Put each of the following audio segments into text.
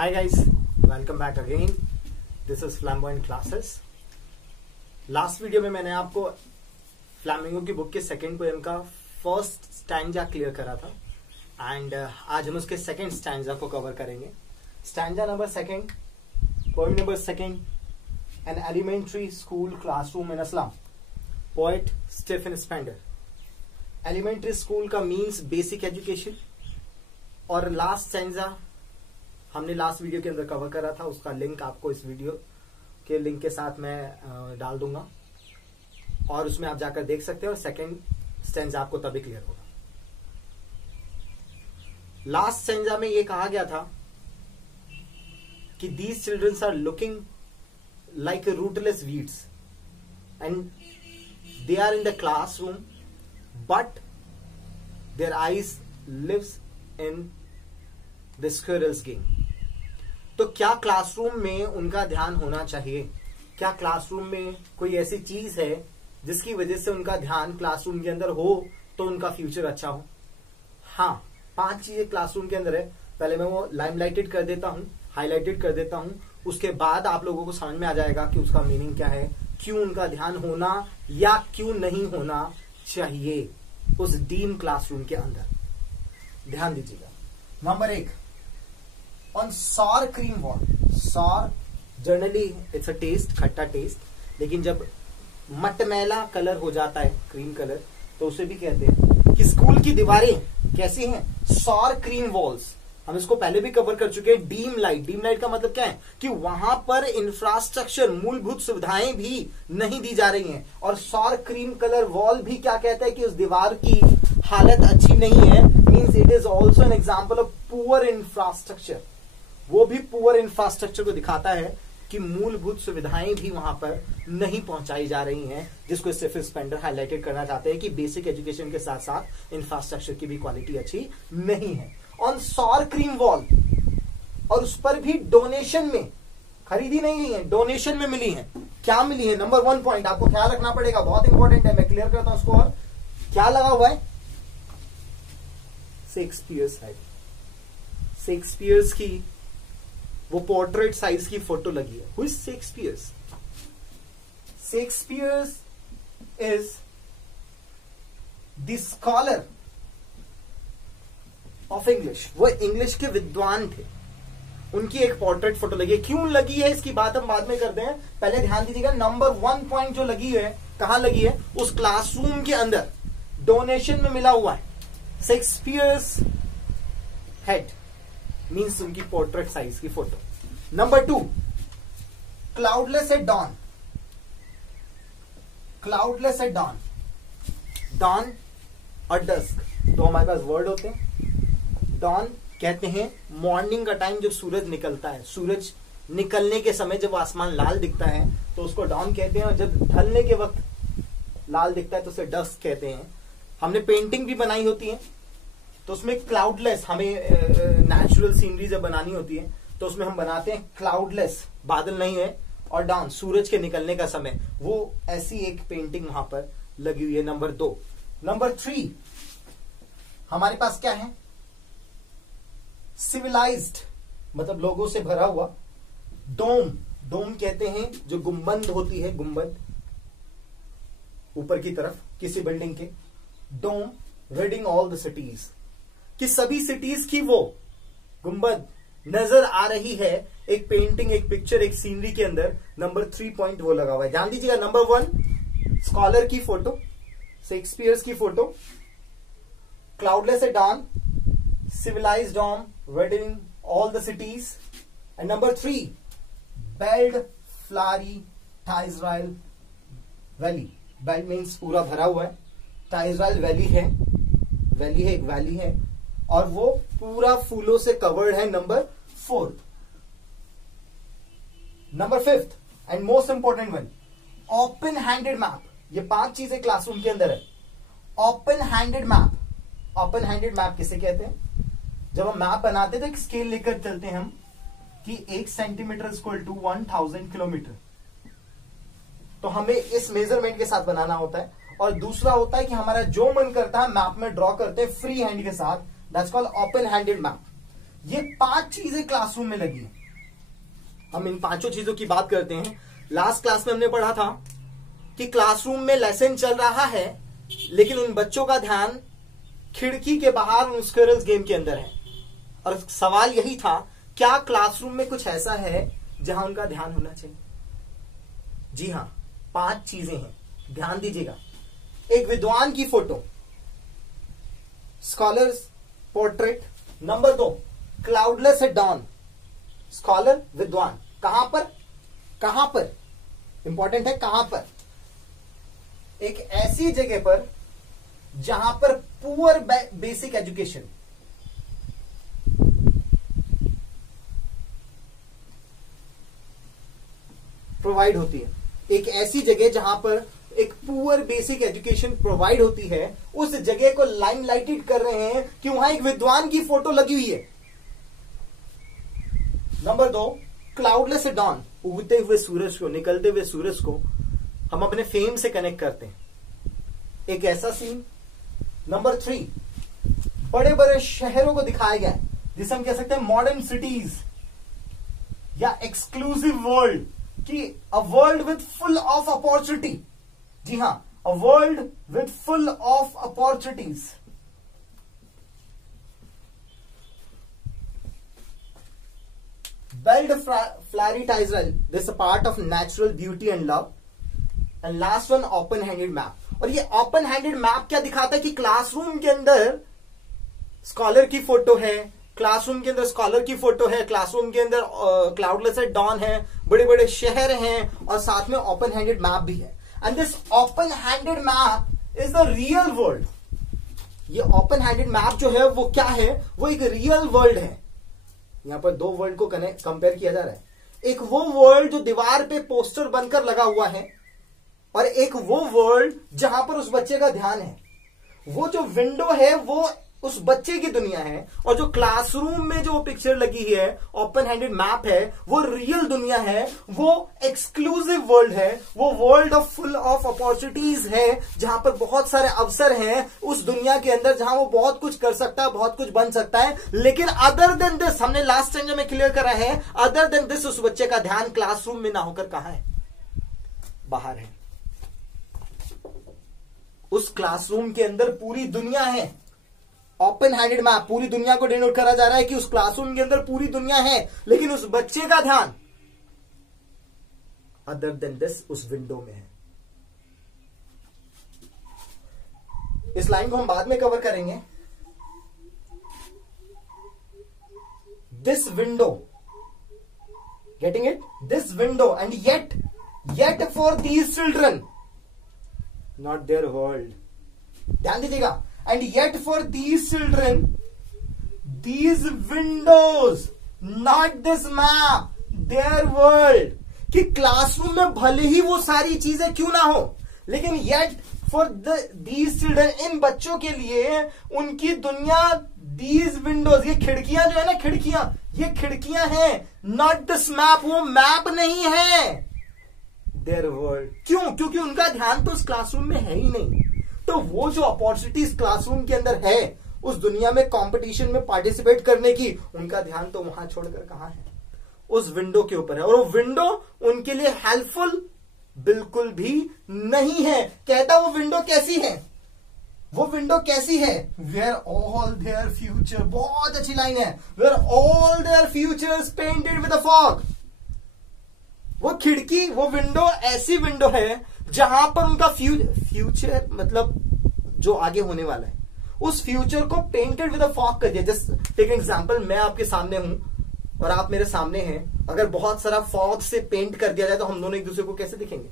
Hi guys, welcome back again. This is Flamboyant Classes. Last video में मैंने आपको Flamingo की बुक के सेकंड पोएम का फर्स्ट स्टैंजा क्लियर करा था एंड आज हम उसके सेकंड स्टैंजा को कवर करेंगे. Stanza number second, poem number second. An elementary school classroom in a slum. Poet Stephen Spender. Elementary school का मीन्स बेसिक एजुकेशन और लास्ट स्टैंजा हमने लास्ट वीडियो के अंदर कवर करा था. उसका लिंक आपको इस वीडियो के लिंक के साथ मैं डाल दूंगा और उसमें आप जाकर देख सकते हैं और सेकंड स्टैंजा आपको तभी क्लियर होगा. लास्ट स्टैंजा में ये कहा गया था कि these childrens are looking like rootless weeds and they are in the classroom but their eyes lives in the squirrel's game. तो क्या क्लासरूम में उनका ध्यान होना चाहिए? क्या क्लासरूम में कोई ऐसी चीज है जिसकी वजह से उनका ध्यान क्लासरूम के अंदर हो तो उनका फ्यूचर अच्छा हो? हाँ, 5 चीजें क्लासरूम के अंदर है. पहले मैं वो लाइमलाइटेड कर देता हूं, हाईलाइटेड कर देता हूं. उसके बाद आप लोगों को समझ में आ जाएगा कि उसका मीनिंग क्या है, क्यों उनका ध्यान होना या क्यों नहीं होना चाहिए उस डीम क्लासरूम के अंदर. ध्यान दीजिएगा. Number 1, on sour cream wall. Sour generally it's a taste, खट्टा टेस्ट, लेकिन जब मटमैला कलर हो जाता है क्रीम कलर तो उसे भी कहते हैं कि स्कूल की दीवारें कैसी हैं, सॉर क्रीम वॉल्स. हम इसको पहले भी कवर कर चुके हैं. Dim light. डीम लाइट का मतलब क्या है कि वहां पर इंफ्रास्ट्रक्चर, मूलभूत सुविधाएं भी नहीं दी जा रही हैं. और सॉर क्रीम कलर वॉल भी क्या कहता है कि उस दीवार की हालत अच्छी नहीं है. Means it is also an example of poor infrastructure. वो भी पुअर इंफ्रास्ट्रक्चर को दिखाता है कि मूलभूत सुविधाएं भी वहां पर नहीं पहुंचाई जा रही हैं, जिसको स्टीफन स्पेंडर हाईलाइटेड करना चाहते हैं कि बेसिक एजुकेशन के साथ साथ इंफ्रास्ट्रक्चर की भी क्वालिटी अच्छी नहीं है. ऑन सॉर क्रीम वॉल, और उस पर भी डोनेशन में, खरीदी नहीं गई है, डोनेशन में मिली है. क्या मिली है? नंबर 1 पॉइंट आपको ख्याल रखना पड़ेगा, बहुत इंपॉर्टेंट है. मैं क्लियर करता हूं उसको. और क्या लगा हुआ है? शेक्सपियर्स है. शेक्सपियर्स की वो पोर्ट्रेट साइज की फोटो लगी है. Who is Shakespeare's? Shakespeare's is the scholar of English. वो इंग्लिश के विद्वान थे. उनकी एक पोर्ट्रेट फोटो लगी है. क्यों लगी है इसकी बात हम बाद में करते हैं. पहले ध्यान दीजिएगा. नंबर 1 पॉइंट जो लगी है, कहां लगी है? उस क्लासरूम के अंदर डोनेशन में मिला हुआ है. शेक्सपियर्स हेड मीन्स उनकी पोर्ट्रेट साइज की फोटो. नंबर 2, cloudless at dawn. Cloudless at dawn. Dawn और डस्क तो हमारे पास वर्ड होते हैं. डॉन कहते हैं मॉर्निंग का टाइम जब सूरज निकलता है. सूरज निकलने के समय जब आसमान लाल दिखता है तो उसको डॉन कहते हैं, और जब ढलने के वक्त लाल दिखता है तो उसे डस्क कहते हैं. हमने पेंटिंग भी बनाई होती है तो उसमें क्लाउडलेस, हमें नेचुरल सीनरी जब बनानी होती है तो उसमें हम बनाते हैं क्लाउडलेस, बादल नहीं है, और डाउन, सूरज के निकलने का समय. वो ऐसी एक पेंटिंग वहां पर लगी हुई है. नंबर 2. नंबर 3 हमारे पास क्या है? सिविलाइज्ड मतलब लोगों से भरा हुआ. डोम. डोम कहते हैं जो गुंबद होती है, गुंबद ऊपर की तरफ किसी बिल्डिंग के. डोम रीडिंग ऑल द सिटीज, कि सभी सिटीज की वो गुंबद नजर आ रही है एक पेंटिंग, एक पिक्चर, एक सीनरी के अंदर. नंबर 3 पॉइंट वो लगा हुआ है. ध्यान दीजिएगा. नंबर 1 स्कॉलर की फोटो, शेक्सपियर्स की photo, cloudless at dawn, civilised dome, reading all the cities. And number 3 build flowery टाइजराइल वैली. बेल्ड मीन्स पूरा भरा हुआ है. टाइजराइल वैली है, वैली है, एक वैली है, और वो पूरा फूलों से कवर्ड है. Number 4. Number 5 and most important one, open handed map. ये 5 चीजें क्लासरूम के अंदर है. Open handed map. Open handed map किसे कहते हैं? जब हम मैप बनाते हैं तो एक स्केल लेकर चलते हैं हम कि 1 सेंटीमीटर इक्वल टू 1000 किलोमीटर. तो हमें इस मेजरमेंट के साथ बनाना होता है. और दूसरा होता है कि हमारा जो मन करता है मैप में ड्रॉ करते हैं फ्री हैंड के साथ. That's called open handed map. ये 5 चीजें क्लासरूम में लगी हैं। हम इन 5 चीजों की बात करते हैं। लास्ट क्लास में हमने पढ़ा था कि क्लासरूम में लेसन चल रहा है, लेकिन उन बच्चों का ध्यान खिड़की के बाहर उन स्क्विरल्स गेम के अंदर है। और सवाल यही था, क्या क्लासरूम में कुछ ऐसा है जहां उनका ध्यान होना चाहिए? जी हां, 5 चीजें हैं, ध्यान दीजिएगा। एक विद्वान की फोटो, स्कॉलर्स पोर्ट्रेट। नंबर 2, क्लाउडलेस एट डॉन, स्कॉलर विद्वान। कहां पर? कहां पर इंपॉर्टेंट है, कहां पर? एक ऐसी जगह पर जहां पर पुअर बेसिक एजुकेशन, प्रोवाइड होती है। एक ऐसी जगह जहां पर एक पुअर बेसिक एजुकेशन प्रोवाइड होती है, उस जगह को लाइमलाइटेड कर रहे हैं कि वहां एक विद्वान की फोटो लगी हुई है। नंबर 2, क्लाउडलेस डॉन, उगते हुए सूरज को, निकलते हुए सूरज को हम अपने फेम से कनेक्ट करते हैं, एक ऐसा सीन। नंबर 3, बड़े बड़े शहरों को दिखाया गया है, जिसे हम कह सकते हैं मॉडर्न सिटीज या एक्सक्लूसिव वर्ल्ड, कि a world with full of opportunity. जी हां, a world with full of opportunities. Build fairy tales, this is a part of natural beauty and love. And last one, open-handed map. और ये open-handed map क्या दिखाता है कि classroom के अंदर स्कॉलर की फोटो है, क्लासरूम के अंदर स्कॉलर की फोटो है, क्लासरूम के अंदर क्लाउडलेस एट डॉन है, बड़े बड़े शहर हैं, और साथ में ओपन-हैंडेड मैप भी है। And this open-handed map is the real world. ये ओपन-हैंडेड मैप जो है वो क्या है? वो एक रियल वर्ल्ड है। यहां पर 2 वर्ल्ड को कंपेयर किया जा रहा है। एक वो वर्ल्ड जो दीवार पे पोस्टर बनकर लगा हुआ है, और एक वो वर्ल्ड जहां पर उस बच्चे का ध्यान है। वो जो विंडो है वो उस बच्चे की दुनिया है, और जो क्लासरूम में जो पिक्चर लगी है, ओपन हैंडेड मैप है, वो रियल दुनिया है, वो एक्सक्लूसिव वर्ल्ड है, वो world of full of opportunities है, जहां पर बहुत सारे अवसर हैं उस दुनिया के अंदर, जहां वो बहुत कुछ कर सकता है, बहुत कुछ बन सकता है। लेकिन अदर देन दिस, हमने लास्ट टाइम में क्लियर करा है, अदर देन दिस उस बच्चे का ध्यान क्लासरूम में ना होकर कहां है? बाहर है। उस क्लासरूम के अंदर पूरी दुनिया है। ओपन हैंडेड मैप, पूरी दुनिया को डिनोट करा जा रहा है कि उस क्लासरूम के अंदर पूरी दुनिया है, लेकिन उस बच्चे का ध्यान अदर देन दिस उस विंडो में है। इस लाइन को हम बाद में कवर करेंगे। This window, getting it? This window, and yet for these children not there world. ध्यान दीजिएगा। And yet for these children, these windows, not this map, their world. कि क्लासरूम में भले ही वो सारी चीजें क्यों ना हो, लेकिन yet for these children, इन बच्चों के लिए उनकी दुनिया, these windows, ये खिड़कियां जो है ना, खिड़कियां, ये खिड़कियां हैं, not this map, वो मैप नहीं है, their world। क्यों? क्योंकि उनका ध्यान तो उस क्लासरूम में है ही नहीं। तो वो जो अपॉर्चुनिटीज क्लासरूम के अंदर है, उस दुनिया में कंपटीशन में पार्टिसिपेट करने की, उनका ध्यान तो वहां छोड़कर कहां है? उस विंडो के ऊपर है। और वो विंडो उनके लिए हेल्पफुल बिल्कुल भी नहीं है। कहता वो विंडो कैसी है? वो विंडो कैसी है? वेयर ऑल देयर फ्यूचर, बहुत अच्छी लाइन है, where all their futures painted with a fog. वो खिड़की, वो विंडो ऐसी विंडो है जहां पर उनका फ्यूचर, मतलब जो आगे होने वाला है, उस फ्यूचर को पेंटेड विद अ फॉग कर दिया। जस्ट टेक एग्जांपल, मैं आपके सामने हूं और आप मेरे सामने हैं। अगर बहुत सारा फॉग से पेंट कर दिया जाए तो हम दोनों एक दूसरे को कैसे दिखेंगे?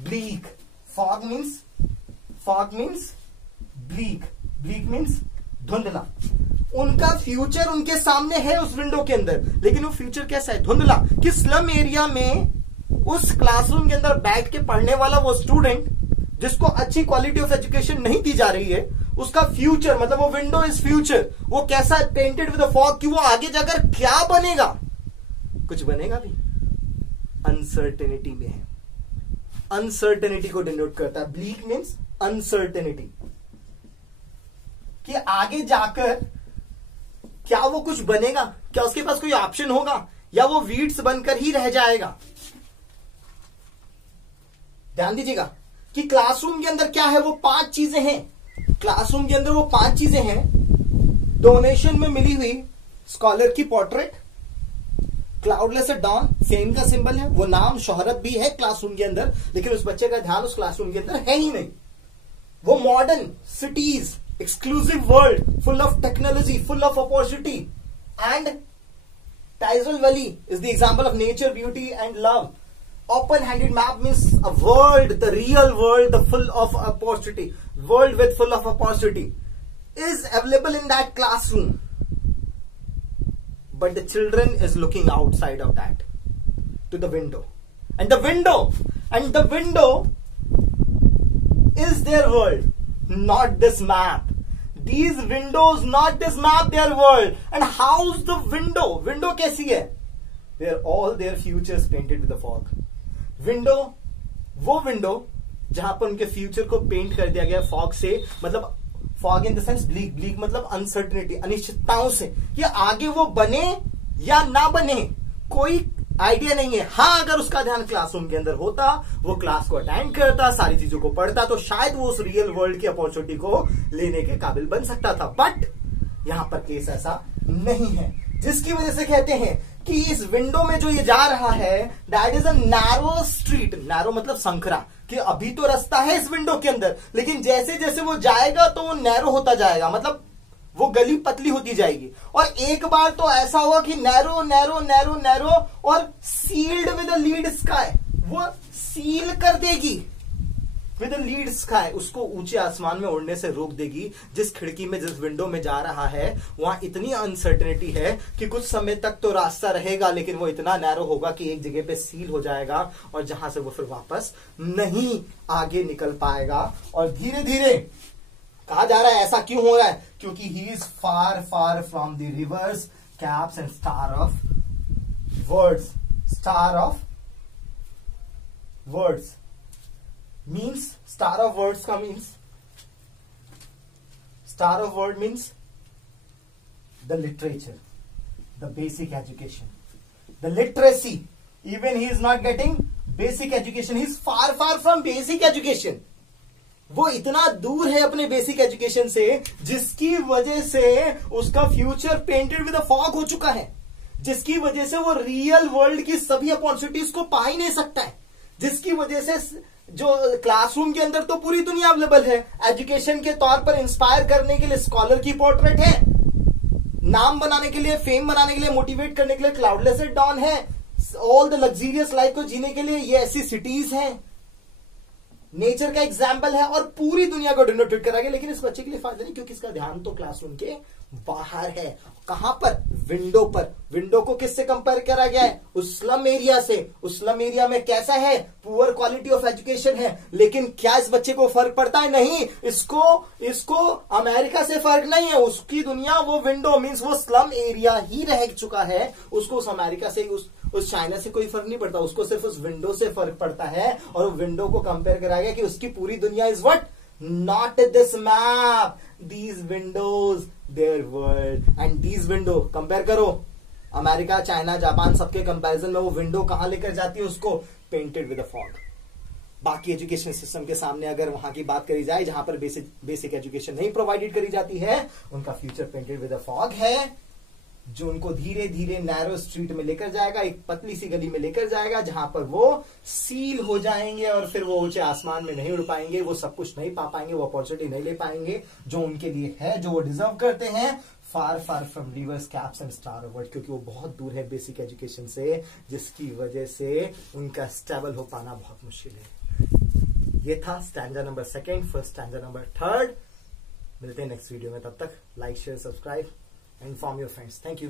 Bleak. Fog means bleak, bleak means धुंधला। उनका फ्यूचर उनके सामने है उस विंडो के अंदर, लेकिन वो फ्यूचर कैसा है? धुंधला। कि स्लम एरिया में उस क्लासरूम के अंदर बैठ के पढ़ने वाला वो स्टूडेंट जिसको अच्छी क्वालिटी ऑफ एजुकेशन नहीं दी जा रही है, उसका फ्यूचर, मतलब वो विंडो इज फ्यूचर, वो कैसा पेंटेड विद अ फॉग कि वो आगे जाकर क्या बनेगा? कुछ बनेगा भी? अनसर्टेनिटी में है। अनसर्टेनिटी को डिनोट करता है। ब्लीक मीन्स अनसर्टेनिटी, कि आगे जाकर क्या वो कुछ बनेगा? क्या उसके पास कोई ऑप्शन होगा, या वो वीड्स बनकर ही रह जाएगा? ध्यान दीजिएगा कि क्लासरूम के अंदर क्या है, वो 5 चीजें हैं। क्लासरूम के अंदर वो 5 चीजें हैं। डोनेशन में मिली हुई स्कॉलर की पोर्ट्रेट, क्लाउडलेस डॉन फेम का सिंबल है, वो नाम शोहरत भी है क्लासरूम के अंदर, लेकिन उस बच्चे का ध्यान उस क्लासरूम के अंदर है ही नहीं। वो modern cities, exclusive world full of technology, full of opportunity, and टाइजल valley is the example of nature, beauty and love. Open-handed map means a world, the real world, the full of opportunity, world with full of opportunity is available in that classroom. But the children is looking outside of that to the window. And the window is their world, not this map. These windows, not this map, their world. And how's the window? Window कैसी है? They're all their futures painted with the fog. Window, वो window जहां पर उनके future को paint कर दिया गया फॉग से, मतलब fog in the sense bleak, bleak मतलब अनसर्टेनिटी, अनिश्चितताओं से, कि आगे वो बने या ना बने कोई आइडिया नहीं है। हाँ, अगर उसका ध्यान क्लासरूम के अंदर होता, वो क्लास को अटेंड करता, सारी चीजों को पढ़ता, तो शायद वो उस रियल वर्ल्ड की अपॉर्चुनिटी को लेने के काबिल बन सकता था। बट यहां पर केस ऐसा नहीं है, जिसकी वजह से कहते हैं कि इस विंडो में जो ये जा रहा है, that is a narrow street. Narrow मतलब संकरा, कि अभी तो रास्ता है इस विंडो के अंदर, लेकिन जैसे जैसे वो जाएगा तो वो नैरो होता जाएगा, मतलब वो गली पतली होती जाएगी। और एक बार तो ऐसा हुआ कि नैरो नैरो नैरो नैरो और sealed with a lead sky, वो सील कर देगी विद अ लीड स्काई, उसको ऊंचे आसमान में उड़ने से रोक देगी। जिस खिड़की में, जिस विंडो में जा रहा है, वहां इतनी अनसर्टेनिटी है कि कुछ समय तक तो रास्ता रहेगा, लेकिन वो इतना नैरो होगा कि एक जगह पे सील हो जाएगा और जहां से वो फिर वापस नहीं आगे निकल पाएगा। और धीरे धीरे कहा जा रहा है ऐसा क्यों हो रहा है? क्योंकि he is far far from the reverse, caps and star of words. Star of words means, star of words का means, star of word means the literature, the basic education, the literacy. Even he is not getting basic education, he is far far from basic education. वो इतना दूर है अपने basic education से, जिसकी वजह से उसका future painted with a fog हो चुका है, जिसकी वजह से वो रियल वर्ल्ड की सभी अपॉर्चुनिटीज को पा ही नहीं सकता है, जिसकी वजह से जो क्लासरूम के अंदर तो पूरी दुनिया अवेलेबल है, एजुकेशन के तौर पर इंस्पायर करने के लिए स्कॉलर की पोर्ट्रेट है, नाम बनाने के लिए, फेम बनाने के लिए, मोटिवेट करने के लिए क्लाउडलेस डॉन है, ऑल द लग्जरियस लाइफ को जीने के लिए ये ऐसी सिटीज हैं, नेचर का एग्जाम्पल है, और पूरी दुनिया को डिनोटेट करा गया। लेकिन इस बच्चे के लिए फायदा नहीं, क्योंकि इसका ध्यान तो क्लासरूम के बाहर है। कहां पर? विंडो पर। विंडो को किससे कंपेयर करा गया है? उस स्लम एरिया से। उस स्लम एरिया में कैसा है? पुअर क्वालिटी ऑफ एजुकेशन है। लेकिन क्या इस बच्चे को फर्क पड़ता है? नहीं। इसको अमेरिका से फर्क नहीं है। उसकी दुनिया, वो विंडो मीन्स वो स्लम एरिया ही रह चुका है। उसको उस अमेरिका से, उस चाइना से कोई फर्क नहीं पड़ता, उसको सिर्फ उस विंडो से फर्क पड़ता है। और विंडो को कंपेयर करा गया कि उसकी पूरी दुनिया is what? Not this map, these windows, their world, and these window compare करो, अमेरिका, चाइना, जापान, सबके कंपैरिजन में वो विंडो कहां लेकर जाती है उसको? Painted with a fog. बाकी एजुकेशन सिस्टम के सामने अगर वहां की बात करी जाए, जहां पर बेसिक एजुकेशन नहीं प्रोवाइडेड करी जाती है, उनका future painted with a fog है, जो उनको धीरे धीरे नैरो स्ट्रीट में लेकर जाएगा, एक पतली सी गली में लेकर जाएगा, जहां पर वो सील हो जाएंगे और फिर वो ऊंचे आसमान में नहीं उड़ पाएंगे, वो सब कुछ नहीं पा पाएंगे, वो अपॉर्चुनिटी नहीं ले पाएंगे जो उनके लिए है, जो वो डिजर्व करते हैं। Far far from rivers, caps and star of world, क्योंकि वो बहुत दूर है बेसिक एजुकेशन से, जिसकी वजह से उनका स्टेबल हो पाना बहुत मुश्किल है। ये था stanza number 2, first stanza number 3। मिलते हैं नेक्स्ट वीडियो में, तब तक like, share, subscribe and inform your friends. Thank you.